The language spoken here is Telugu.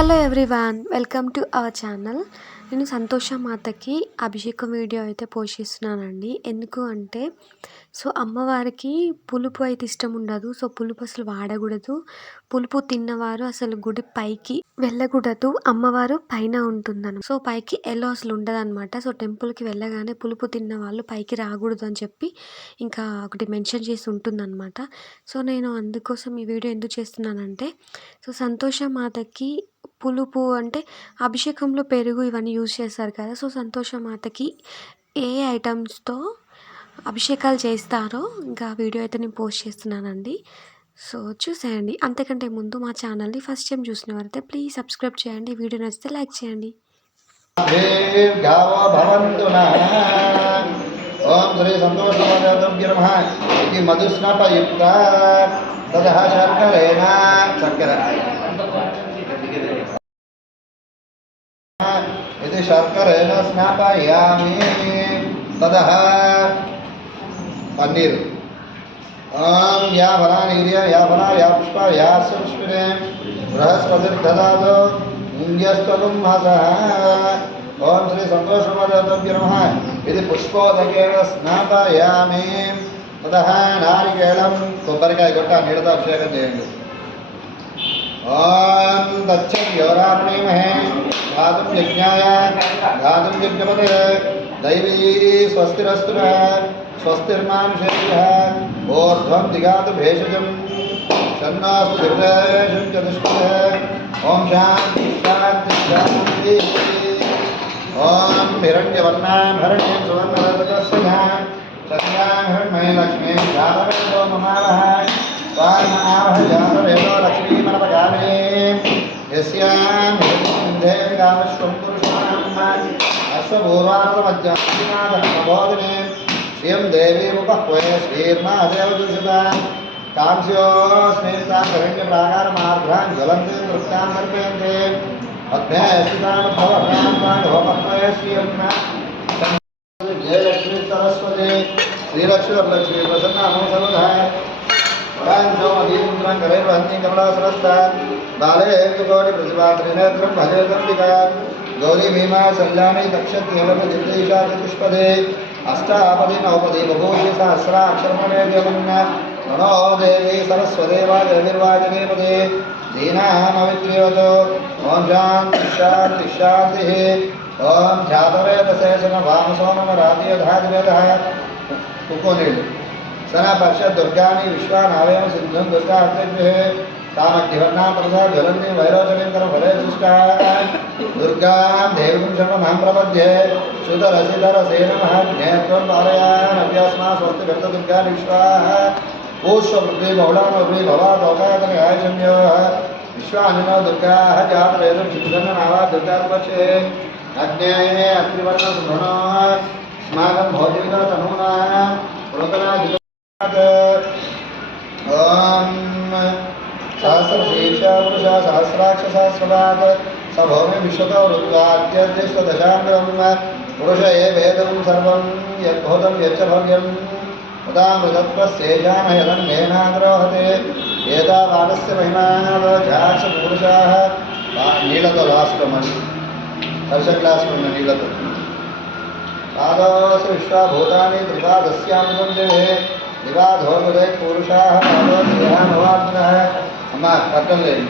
Hello everyone, welcome to our channel. నేను సంతోషమాతకి అభిషేకం వీడియో అయితే పోస్ట్ చేస్తున్నానండి. ఎందుకు అంటే అమ్మవారికి పులుపు అయితే ఇష్టం ఉండదు. పులుపు అసలు వాడకూడదు. పులుపు తిన్నవారు అసలు గుడి పైకి వెళ్ళకూడదు. అమ్మవారు పైన ఉంటుందన్న పైకి ఎల్లో అసలు ఉండదన్నమాట. టెంపుల్కి వెళ్ళగానే పులుపు తిన్న వాళ్ళు పైకి రాకూడదు అని చెప్పి ఇంకా ఒకటి మెన్షన్ చేసి ఉంటుందన్నమాట. నేను అందుకోసం ఈ వీడియో ఎందుకు చేస్తున్నానంటే సంతోషమాతకి పులుపు అంటే అభిషేకంలో పెరుగు ఇవన్నీ యూజ్ చేస్తారు కదా. సంతోషమాతకి ఏ ఐటమ్స్తో అభిషేకాలు చేస్తారో ఇంకా వీడియో అయితే నేను పోస్ట్ చేస్తున్నానండి. చూసేయండి. అంతకంటే ముందు మా ఛానల్ని ఫస్ట్ టైం చూసిన వారైతే ప్లీజ్ సబ్స్క్రైబ్ చేయండి. వీడియో నచ్చితే లైక్ చేయండి. ఓం శ్రీ సంతోషమాతకి మధుస్నాపయుక్త తదహ శర్కరేణ చక్కెర ఇది శర్కరేణ స్నాపయామి తదహ పన్నీర్. ఓం యా ఫలాని యా ఫలా యా పుష్ప యా పుష్పినే బృహస్పతిర్దదాతు ఇంద్యస్త్వం హసః. ఓం శ్రీ సంతోషమాతభ్యో నమః. ఇది పుష్పోదకేన స్నాపయామి తదహ నారికేళం కొబ్బరికాయ కొట్ట నీళ్ళతో అభిషేకం చేయండి. ఓం తచ్చోరామణీమహే గాతుం యజ్ఞాయ గాతుం యజ్ఞపతే దైవీ స్వస్తిరస్తు స్వస్తిర్మానుషేభ్యః ఊర్ధ్వం దిగాతు భేషజం షన్నాస్తు దివ్యేషం చతుష్పదః. ఓం శాంతి శాంతి శాంతి. ఓం హిరణ్యవర్ణాభరణ్యం సువర్ణరజతస్య సత్యాం హిరణ్మయీ లక్ష్మీం జాతవేదో మమావహ స్వాహావహ జాతవేదో లక్ష్మీమనపగామి యస్యాం హిరణ్యే కామశ్వం పురుషాం అశ్వపూర్వానమధ్యాబోధినే శ్రియం దేవీముపహ్వే శ్రీర్మాదేవదూషిత కాంస్యోస్మితాం హిరణ్యప్రాకారమార్ధ్రాన్ జ్వలంతే నృత్యాన్ కల్పయంతే పద్మే స్థితానుభవహ్వే శ్రియం జయలక్ష్మీ సరస్వతి శ్రీలక్ష్మీ వరలక్ష్మీ ప్రసన్న సర్వదా వరాంశోమదీపుత్రం కరైర్వహన్యీ కమలాసనస్థా బాలే కోటి ప్రతిభా త్రినేత్రం భజేతంబిక గౌరీ భీమా సంజాని తక్షత్యేవీషా చతుష్పదే అష్టాపది నవపది బహూషి సహస్రాక్షరమణేవ్యమన్న మనో దేవి సరస్వదేవాజనిర్వాజనేపదే దీనామవిత్రివతో. ఓం శాంతి శాంతి శాంతి. ఓం ధ్యాతవేదశేషన వామసోమరాధియధాదివేద కుకోనీళ్ళు సన పశ్యత్ దుర్గాని విశ్వానావయం సిద్ధం దుర్గాగ్రే కామగ్నివర్ణాం ప్రసా జ్వలంతి వైరోచనేంకర ఫలే శుష్కా దుర్గాం దేవీం శరణం ప్రపద్యే సుధరసిధరసే నమః. జ్ఞేత్వం పారయానవ్యాస్మా స్వస్తి వ్యక్త దుర్గాని విశ్వాః పూష్పృథ్వీ బహుళానవృ భవాతోకాయతన ఆయుషమ్యో విశ్వానినో దుర్గాః జాతవేదం సిద్ధన్నావా దుర్గాత్మక్షే అగ్నే అత్రివర్ణ సుభృణో స్మాకం భోజన తనూనా పురతనా. ఓం సహస్రశీర్ష పురుష సహస్రాక్ష సహస్రపాద స భౌమి విశ్వతో రుద్వాద్యదశాంగం పురుష ఏ వేదం సర్వం యద్భూతం యచ్చ భవ్యం ఉదామృతత్వశేషానయనన్నేనాద్రోహతే ఏతావానస్య మహిమానోజాక్ష పురుషాః. నీళ్ళతో లాస్ట్లో మరి హర్ష గ్లాస్లో ఉన్న నీళ్ళతో పాదోస్ విశ్వభూతాని త్రిపాదస్యానుబంధే దివాధోదే పురుషాః పాదోస్యానువార్జునః. అమ్మ పట్టం లేదు.